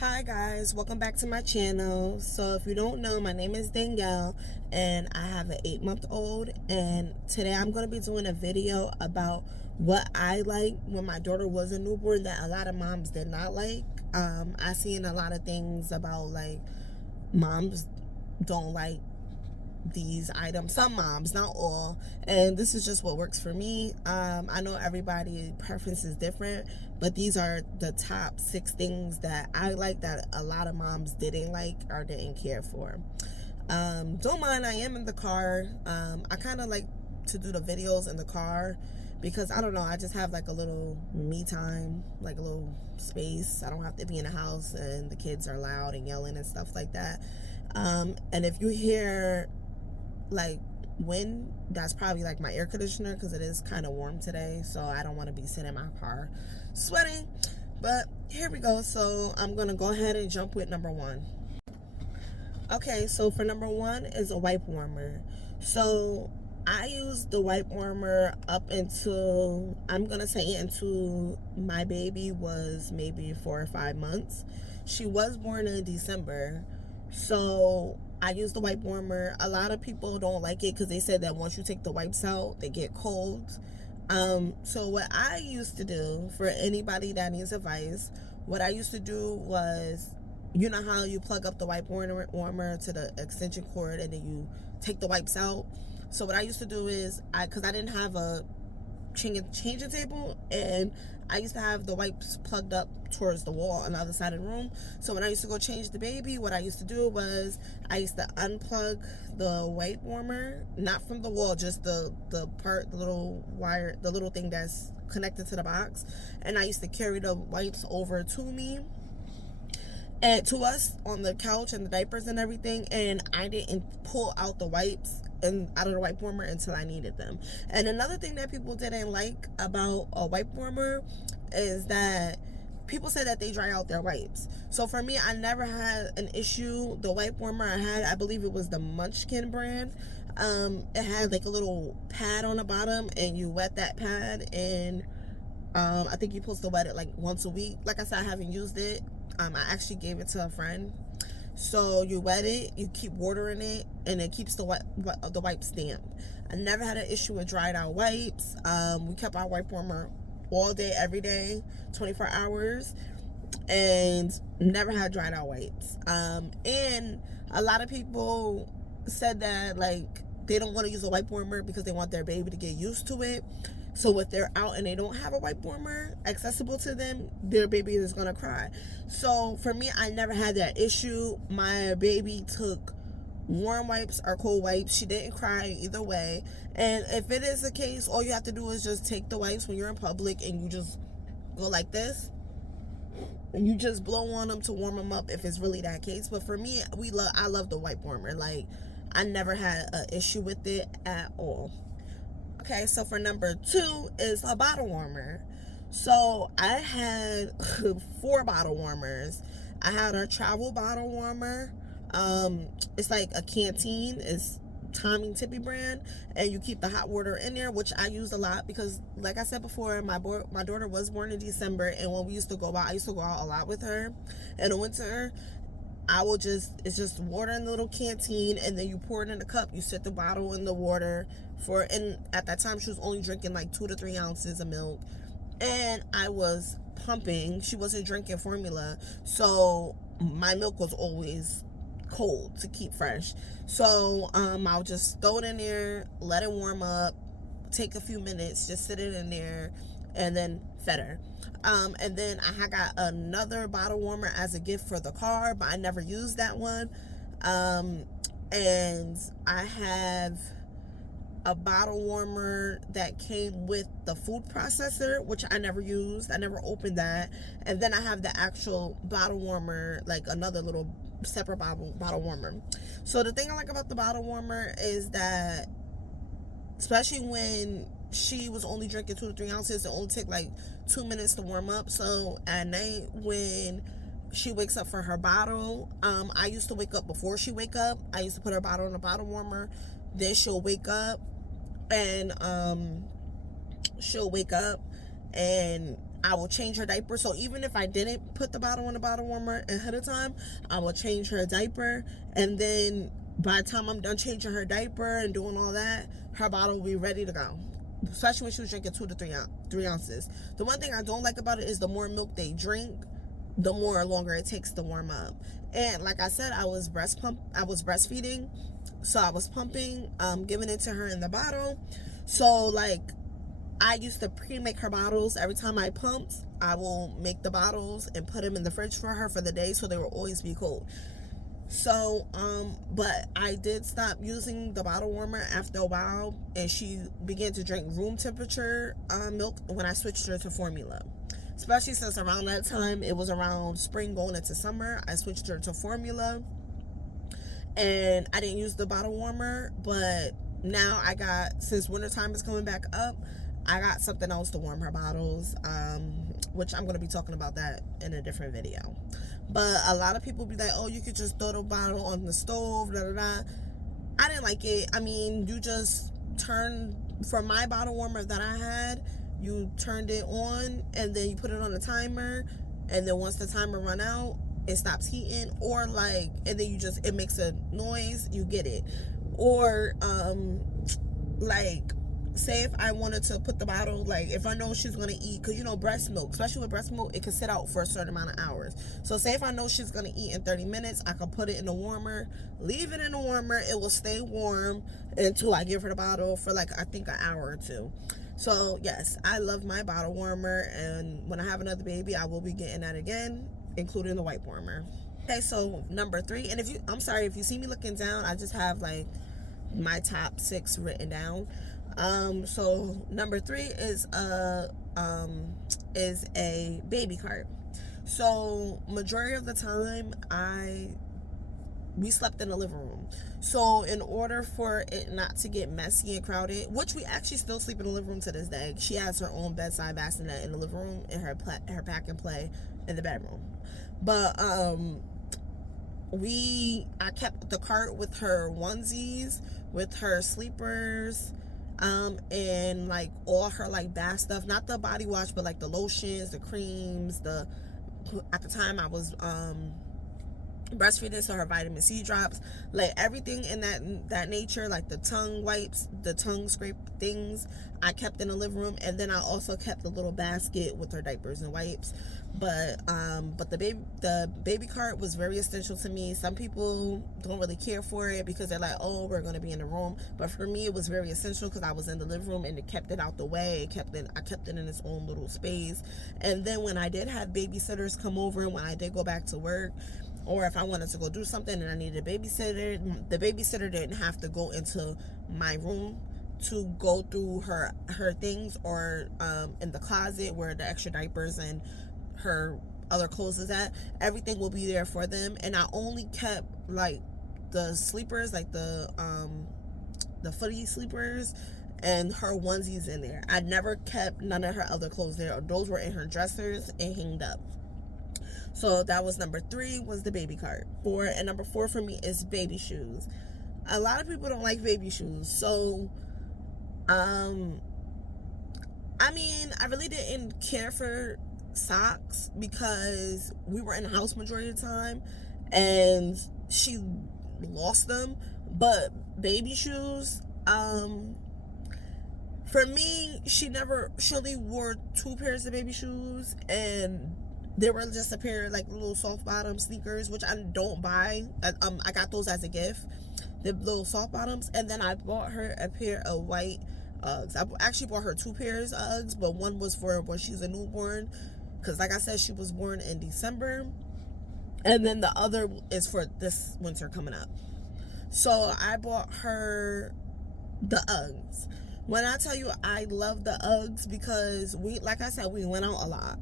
Hi guys, welcome back to my channel. So if you don't know, my name is Danielle and I have an 8-month-old, and today I'm going to be doing a video about what I like when my daughter was a newborn that a lot of moms did not like. I seen a lot of things about like moms don't like these items, some moms, not all, and this is just what works for me. I know everybody preference is different, but these are the top 6 things that I like that a lot of moms didn't like or didn't care for. Don't mind, I am in the car. I kind of like to do the videos in the car because I don't know, I just have like a little me time, like a little space. I don't have to be in the house and the kids are loud and yelling and stuff like that. And if you hear like wind, that's probably like my air conditioner because it is kind of warm today, so I don't want to be sitting in my car sweating. But here we go. So I'm gonna go ahead and jump with number 1. Okay, so for number 1 is a wipe warmer. So I used the wipe warmer up until, I'm gonna say, until my baby was maybe 4 or 5 months. She was born in December, so I used the wipe warmer. A lot of people don't like it because they said that once you take the wipes out, they get cold. So what I used to do, for anybody that needs advice, what I used to do was, you know how you plug up the wipe warmer to the extension cord and then you take the wipes out? So what I used to do is, because I didn't have a changing table, and I used to have the wipes plugged up towards the wall on the other side of the room. So when I used to go change the baby, what I used to do was I used to unplug the wipe warmer, not from the wall, just the part, the little wire, the little thing that's connected to the box, and I used to carry the wipes over to me and to us on the couch and the diapers and everything, and I didn't pull out the wipes and out of the wipe warmer until I needed them. And another thing that people didn't like about a wipe warmer is that people said that they dry out their wipes. So for me, I never had an issue. The wipe warmer I had, I believe it was the Munchkin brand. It had like a little pad on the bottom, and you wet that pad, and I think you're supposed to wet it like once a week. Like I said, I haven't used it. I actually gave it to a friend. So you wet it, you keep water in it, and it keeps the wipes damp. I never had an issue with dried out wipes. We kept our wipe warmer all day, every day, 24 hours, and never had dried out wipes. And a lot of people said that like they don't want to use a wipe warmer because they want their baby to get used to it. So if they're out and they don't have a wipe warmer accessible to them, their baby is gonna cry. So for me, I never had that issue. My baby took warm wipes or cold wipes. She didn't cry either way. And if it is the case, all you have to do is just take the wipes when you're in public and you just go like this. And you just blow on them to warm them up if it's really that case. But for me, I love the wipe warmer. Like, I never had an issue with it at all. Okay, so for number 2 is a bottle warmer. So I had 4 bottle warmers. I had a travel bottle warmer. It's like a canteen. It's Tommy Tippy brand, and you keep the hot water in there, which I used a lot because, like I said before, my daughter was born in December, and when we used to go out, I used to go out a lot with her in the winter. It's just water in the little canteen, and then you pour it in a cup. You set the bottle in the water and at that time she was only drinking like 2 to 3 ounces of milk, and I was pumping. She wasn't drinking formula, so my milk was always cold to keep fresh. So I'll just throw it in there, let it warm up, take a few minutes, just sit it in there, and then fed her. And then I got another bottle warmer as a gift for the car, but I never used that one. And I have a bottle warmer that came with the food processor, which I never used. I never opened that. And then I have the actual bottle warmer, like another little separate bottle warmer. So the thing I like about the bottle warmer is that, especially when she was only drinking 2 to 3 ounces, it only took like 2 minutes to warm up. So at night when she wakes up for her bottle, I used to wake up before she wake up. I used to put her bottle in the bottle warmer. Then she'll wake up, and I will change her diaper. So even if I didn't put the bottle in the bottle warmer ahead of time, I will change her diaper. And then by the time I'm done changing her diaper and doing all that, her bottle will be ready to go. Especially when she was drinking 2 to 3 ounces. The one thing I don't like about it is the more milk they drink, the more longer it takes to warm up. And like I said, I was breastfeeding, so I was pumping, giving it to her in the bottle. So like, I used to pre-make her bottles. Every time I pumped, I will make the bottles and put them in the fridge for her for the day, so they will always be cold. So but I did stop using the bottle warmer after a while, and she began to drink room temperature milk when I switched her to formula. Especially since around that time, it was around spring going into summer, I switched her to formula, and I didn't use the bottle warmer. But now I got, since wintertime is coming back up, I got something else to warm her bottles, which I'm going to be talking about that in a different video. But a lot of people be like, oh, you could just throw the bottle on the stove, da da da. I didn't like it. I mean, you just turn, for my bottle warmer that I had, you turned it on and then you put it on a timer, and then once the timer run out, it stops heating, or like, and then you just, it makes a noise, you get it. Or like, say if I wanted to put the bottle, like if I know she's going to eat, because you know breast milk, especially with breast milk, it can sit out for a certain amount of hours. So say if I know she's going to eat in 30 minutes, I can put it in the warmer, leave it in the warmer, it will stay warm until I give her the bottle for like, I think an hour or two. So yes, I love my bottle warmer, and when I have another baby, I will be getting that again, including the white warmer. Okay, so number 3, and I'm sorry if you see me looking down, I just have like my top 6 written down. So number 3 is a baby cart. So majority of the time we slept in the living room. So in order for it not to get messy and crowded, which we actually still sleep in the living room to this day, she has her own bedside bassinet in the living room and her pack and play in the bedroom. But I kept the cart with her onesies, with her sleepers, and like all her like bath stuff, not the body wash, but like the lotions, the creams, at the time I was breastfeeding, so her vitamin C drops, like everything in that nature, like the tongue wipes, the tongue scrape things, I kept in the living room. And then I also kept a little basket with her diapers and wipes. But the baby cart was very essential to me. Some people don't really care for it because they're like, oh, we're going to be in the room. But for me, it was very essential because I was in the living room, and it kept it out the way. I kept it in its own little space. And then when I did have babysitters come over, and when I did go back to work, or if I wanted to go do something and I needed a babysitter, the babysitter didn't have to go into my room to go through her things, or in the closet where the extra diapers and her other clothes is at. Everything will be there for them. And I only kept like the sleepers, like the footy sleepers and her onesies in there. I never kept none of her other clothes there. Those were in her dressers and hanged up. So that was number 3, was the baby cart. And number 4 for me is baby shoes. A lot of people don't like baby shoes. So, I mean, I really didn't care for socks because we were in the house majority of the time and she lost them. But baby shoes, for me, she only wore 2 pairs of baby shoes, and they were just a pair of like little soft bottom sneakers, which I don't buy. I got those as a gift, the little soft bottoms. And then I bought her a pair of white Uggs. I actually bought her 2 pairs of Uggs, but one was for when she's a newborn, because like I said, she was born in December, and then the other is for this winter coming up. So I bought her the Uggs. When I tell you I love the Uggs, because like I said, we went out a lot.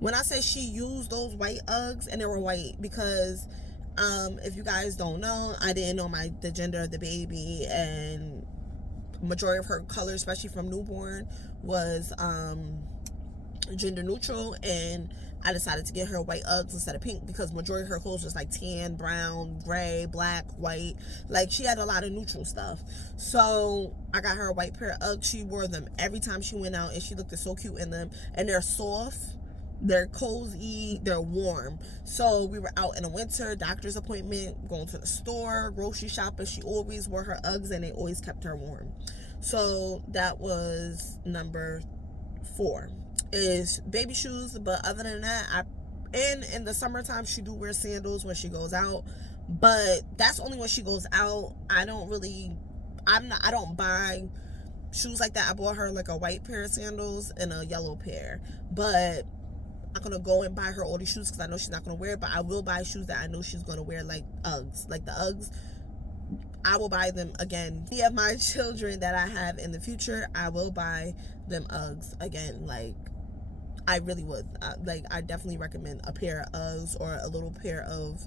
When I say she used those white Uggs, and they were white because if you guys don't know, I didn't know the gender of the baby, and majority of her color, especially from newborn, was gender neutral, and I decided to get her white Uggs instead of pink because majority of her clothes was like tan, brown, gray, black, white. Like she had a lot of neutral stuff. So I got her a white pair of Uggs. She wore them every time she went out and she looked so cute in them. And they're soft, they're cozy, they're warm. So we were out in the winter, doctor's appointment, going to the store, grocery shopping. She always wore her Uggs and they always kept her warm. So that was number 4 is baby shoes. But other than that, in the summertime she do wear sandals when she goes out, but that's only when she goes out. I don't buy shoes like that. I bought her like a white pair of sandals and a yellow pair, but I'm not gonna go and buy her all these shoes because I know she's not gonna wear it. But I will buy shoes that I know she's gonna wear, like Uggs. Like the Uggs, I will buy them again. Any of my children that I have in the future, I will buy them Uggs again. Like I really would. I definitely recommend a pair of Uggs or a little pair of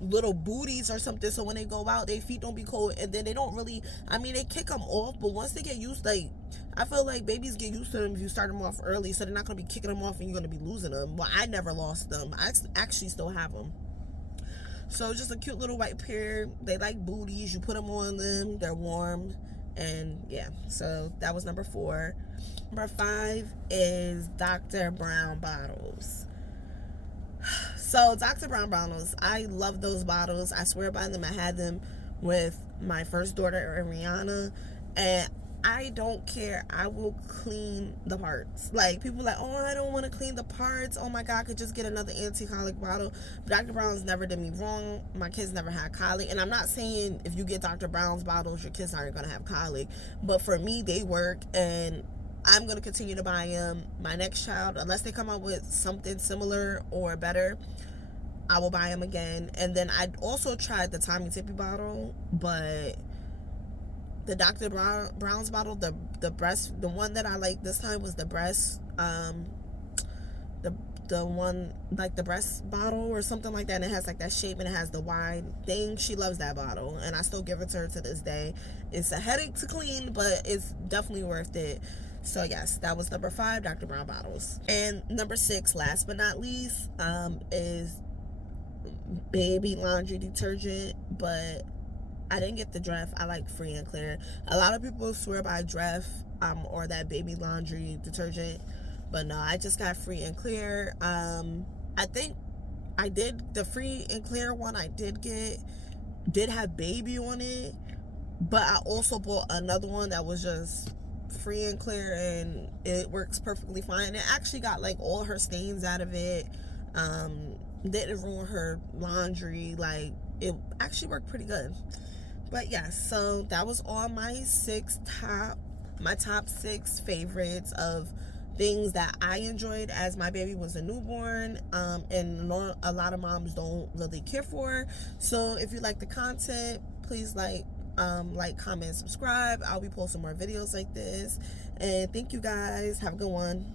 little booties or something, so when they go out their feet don't be cold. And then they don't really, I mean, they kick them off, but once they get used, like I feel like babies get used to them if you start them off early, so they're not going to be kicking them off and you're going to be losing them. Well, I never lost them. I actually still have them. So just a cute little white pair. They like booties. You put them on them, they're warm. And yeah, so that was number 4. Number 5 is Dr. Brown bottles. So Dr. Brown bottles, I love those bottles. I swear by them. I had them with my first daughter, Ariana, and I don't care. I will clean the parts. Like people are like, oh, I don't want to clean the parts. Oh my God, I could just get another anti-colic bottle. Dr. Brown's never did me wrong. My kids never had colic, and I'm not saying if you get Dr. Brown's bottles, your kids aren't gonna have colic. But for me, they work, and I'm going to continue to buy them. My next child, unless they come out with something similar or better, I will buy them again. And then I also tried the Tommy Tippy bottle, but the Dr. Brown's bottle, the breast, the one that I liked this time was the breast, the one like the breast bottle or something like that, and it has like that shape and it has the wide thing. She loves that bottle, and I still give it to her to this day. It's a headache to clean, but it's definitely worth it. So yes, that was number 5, Dr. Brown bottles. And number 6, last but not least, is baby laundry detergent. But I didn't get the Dreft. I like Free and Clear. A lot of people swear by Dreft or that baby laundry detergent, but no, I just got Free and Clear. I think I did the Free and Clear one I did have baby on it, but I also bought another one that was just Free and Clear, and it works perfectly fine. It actually got like all her stains out of it. Didn't ruin her laundry. Like it actually worked pretty good. But yeah, so that was all my top 6 favorites of things that I enjoyed as my baby was a newborn, and a lot of moms don't really care for. So if you like the content, please like, comment, subscribe. I'll be posting more videos like this. And thank you guys. Have a good one.